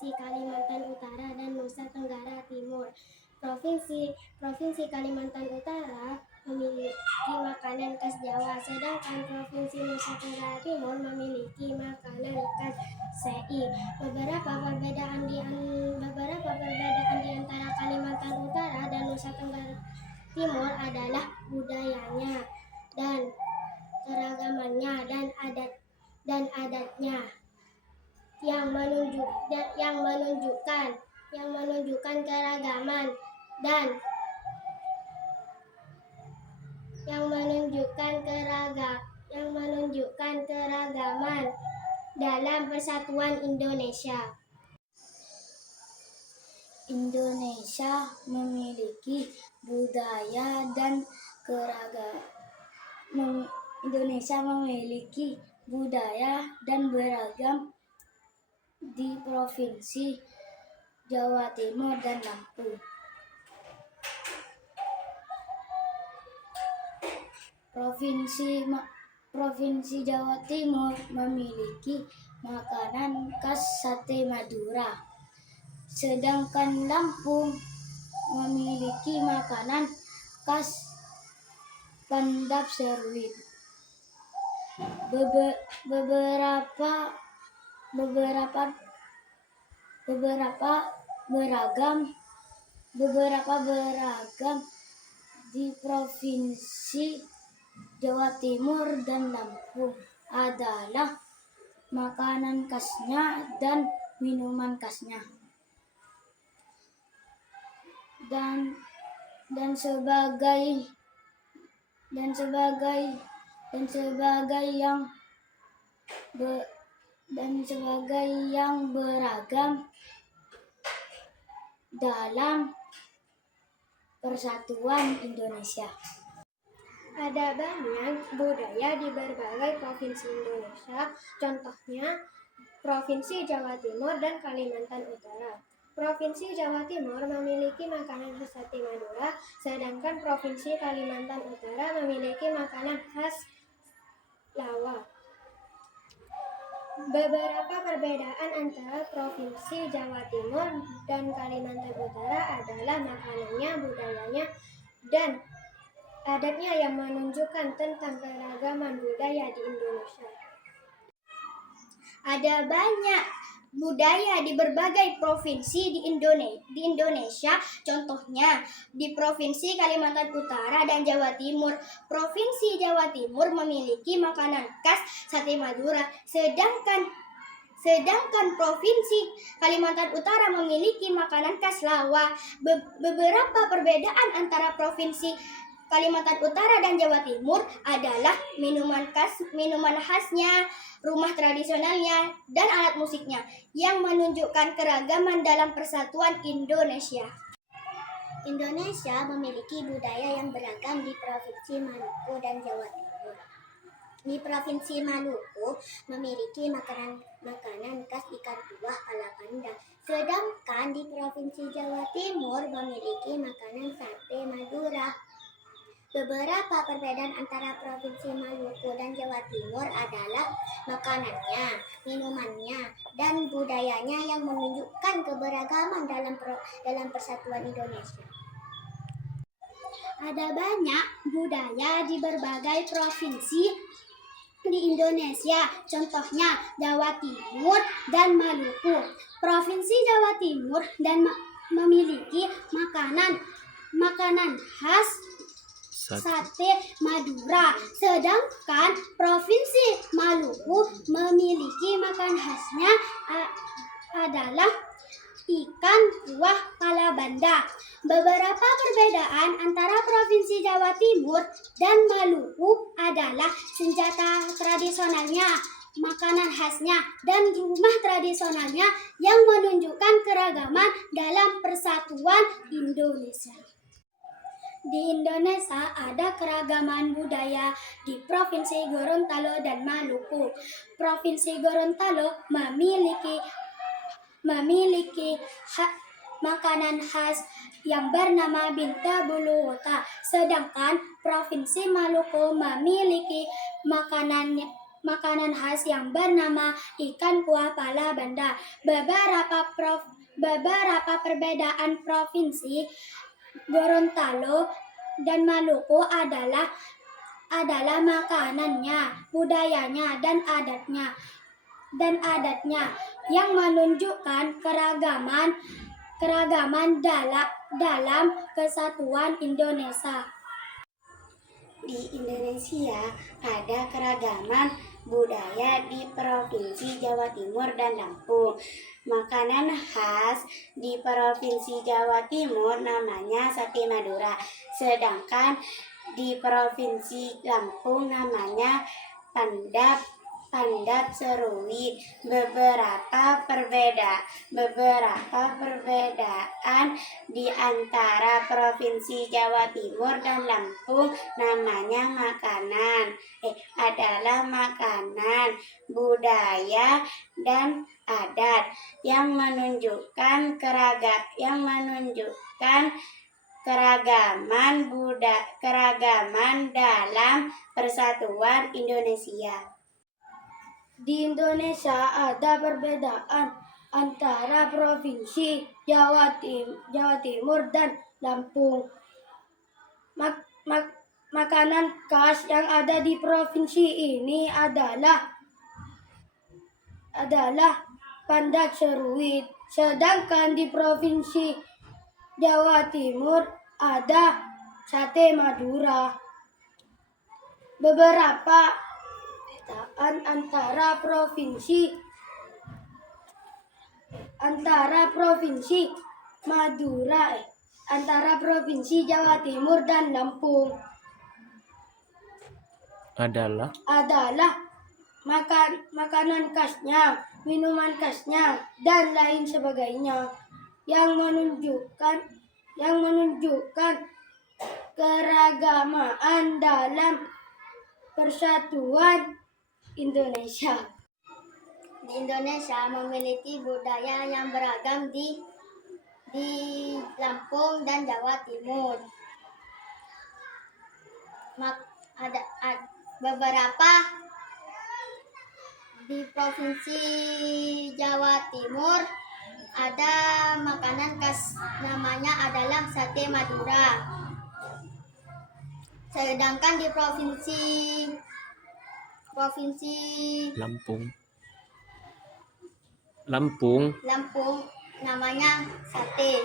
Provinsi Kalimantan Utara dan Nusa Tenggara Timur. Provinsi Kalimantan Utara memiliki makanan khas Jawa, sedangkan Provinsi Nusa Tenggara Timur memiliki makanan khas CI. Beberapa perbedaan di antara Kalimantan Utara dan Nusa Tenggara Timur adalah budayanya dan keragamannya dan adatnya yang menunjukkan keragaman dalam persatuan Indonesia. Indonesia memiliki budaya dan beragam di Provinsi Jawa Timur dan Lampung. Provinsi Jawa Timur memiliki makanan khas sate Madura, sedangkan Lampung memiliki makanan khas Pandap Serwit. Beberapa beragam di Provinsi Jawa Timur dan Lampung adalah makanan khasnya dan minuman khasnya. Dan sebagai yang beragam dalam persatuan Indonesia. Ada banyak budaya di berbagai provinsi Indonesia, contohnya Provinsi Jawa Timur dan Kalimantan Utara. Provinsi Jawa Timur memiliki makanan khas sate Madura, sedangkan Provinsi Kalimantan Utara memiliki makanan khas lawak. Beberapa perbedaan antara Provinsi Jawa Timur dan Kalimantan Utara adalah makanannya, budayanya, dan adatnya yang menunjukkan tentang keragaman budaya di Indonesia. Ada banyak budaya di berbagai provinsi di Indonesia, contohnya di Provinsi Kalimantan Utara dan Jawa Timur. Provinsi Jawa Timur memiliki makanan khas sate Madura, sedangkan Provinsi Kalimantan Utara memiliki makanan khas lawak. Beberapa perbedaan antara Provinsi Kalimantan Utara dan Jawa Timur adalah minuman khasnya, rumah tradisionalnya, dan alat musiknya yang menunjukkan keragaman dalam persatuan Indonesia. Indonesia memiliki budaya yang beragam di Provinsi Maluku dan Jawa Timur. Di Provinsi Maluku memiliki makanan khas ikan kuah ala panda, sedangkan di Provinsi Jawa Timur memiliki makanan sate Madura. Beberapa perbedaan antara Provinsi Maluku dan Jawa Timur adalah makanannya, minumannya, dan budayanya yang menunjukkan keberagaman dalam persatuan Indonesia. Ada banyak budaya di berbagai provinsi di Indonesia, contohnya Jawa Timur dan Maluku. Provinsi Jawa Timur memiliki makanan khas sate Madura, sedangkan Provinsi Maluku memiliki makanan khasnya adalah ikan kuah pala banda. Beberapa perbedaan antara Provinsi Jawa Timur dan Maluku adalah senjata tradisionalnya, makanan khasnya, dan rumah tradisionalnya yang menunjukkan keragaman dalam persatuan Indonesia. Di Indonesia ada keragaman budaya di Provinsi Gorontalo dan Maluku. Provinsi Gorontalo memiliki makanan khas yang bernama Binta Buluwota, sedangkan Provinsi Maluku memiliki makanan makanan khas yang bernama ikan kuah pala banda. Beberapa perbedaan provinsi Gorontalo dan Maluku adalah makanannya, budayanya, dan adatnya yang menunjukkan keragaman dalam kesatuan Indonesia. Di Indonesia ada keragaman budaya di Provinsi Jawa Timur dan Lampung. Makanan khas di Provinsi Jawa Timur namanya sate Madura, sedangkan di Provinsi Lampung namanya pandap seruit. Beberapa perbedaan di antara Provinsi Jawa Timur dan Lampung namanya adalah makanan, budaya, dan adat yang menunjukkan keragaman dalam persatuan Indonesia. Di Indonesia ada perbedaan antara Provinsi Jawa Timur dan Lampung. Makanan khas yang ada di provinsi ini adalah pandat seruit, sedangkan di Provinsi Jawa Timur ada sate Madura. Beberapa perbedaan antara provinsi Jawa Timur dan Lampung adalah makanan khasnya, minuman khasnya, dan lain sebagainya yang menunjukkan keragaman dalam persatuan Indonesia. Di Indonesia memiliki budaya yang beragam di Lampung dan Jawa Timur. Ada beberapa di Provinsi Jawa Timur ada makanan khas, namanya adalah sate Madura. Sedangkan di Provinsi Lampung namanya sate.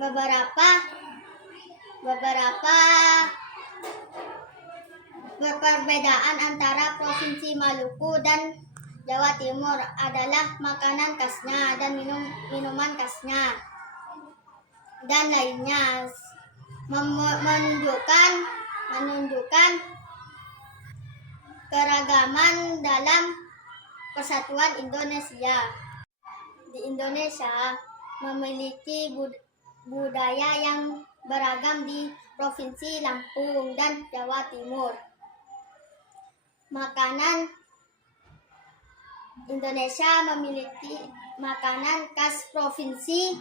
Beberapa perbedaan antara Provinsi Maluku dan Jawa Timur adalah makanan khasnya dan minuman khasnya dan lainnya, menunjukkan keragaman dalam persatuan Indonesia. Di Indonesia memiliki budaya yang beragam di Provinsi Lampung dan Jawa Timur. Makanan Indonesia memiliki makanan khas Provinsi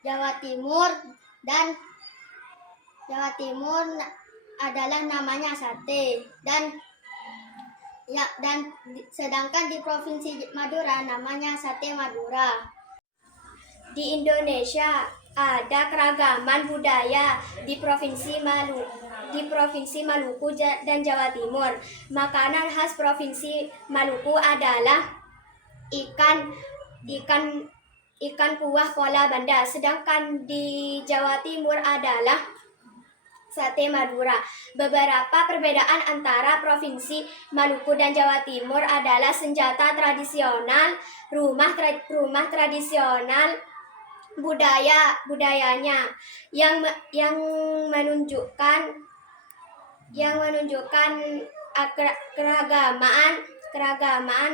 Jawa Timur dan adalah namanya sate dan sedangkan di Provinsi Madura namanya sate Madura. Di Indonesia ada keragaman budaya di Provinsi Maluku dan Jawa Timur. Makanan khas Provinsi Maluku adalah ikan kuah pala banda, sedangkan di Jawa Timur adalah sate Madura. Beberapa perbedaan antara Provinsi Maluku dan Jawa Timur adalah senjata tradisional, rumah tradisional, budayanya yang menunjukkan keragaman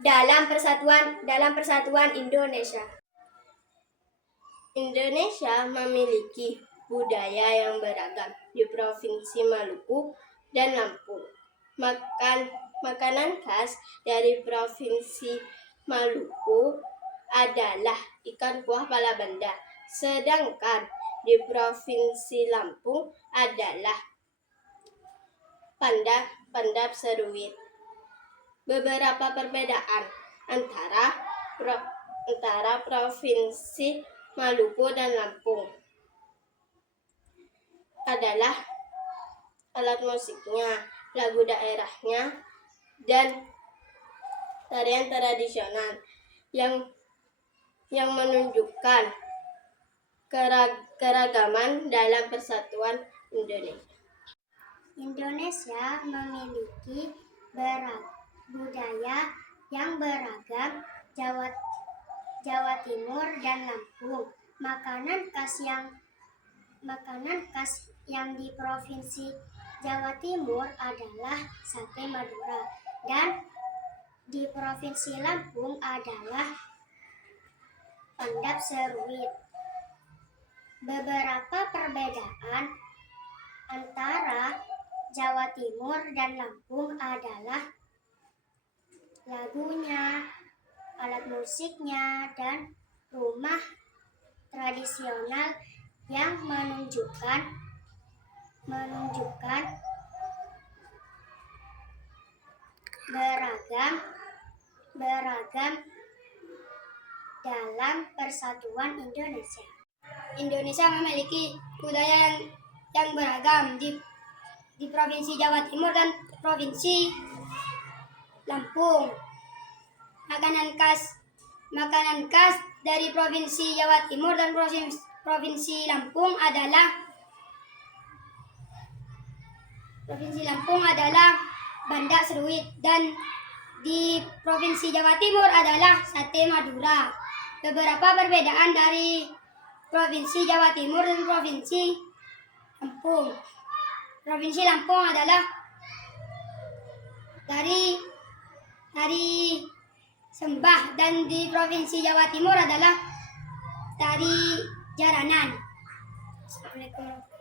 dalam persatuan Indonesia. Indonesia memiliki budaya yang beragam di Provinsi Maluku dan Lampung. Makanan khas dari Provinsi Maluku adalah ikan kuah pala banda, sedangkan di Provinsi Lampung adalah Pandap Seruit. Beberapa perbedaan antara Provinsi Maluku dan Lampung adalah alat musiknya, lagu daerahnya, dan tarian tradisional yang menunjukkan keragaman dalam persatuan Indonesia. Indonesia memiliki budaya yang beragam. Jawa Timur dan Lampung. Makanan khas yang di Provinsi Jawa Timur adalah sate Madura, dan di Provinsi Lampung adalah Pandap Seruit. Beberapa perbedaan antara Jawa Timur dan Lampung adalah lagunya, alat musiknya, dan rumah tradisional yang menunjukkan beragam dalam persatuan Indonesia. Indonesia memiliki budaya yang beragam di Provinsi Jawa Timur dan Provinsi Lampung. Makanan khas dari Provinsi Jawa Timur dan Provinsi Lampung adalah Bandak Seruit, dan di Provinsi Jawa Timur adalah sate Madura. Beberapa perbedaan dari Provinsi Jawa Timur dan Provinsi Lampung. Provinsi Lampung adalah tari sembah, dan di Provinsi Jawa Timur adalah tari jaranan. Assalamualaikum.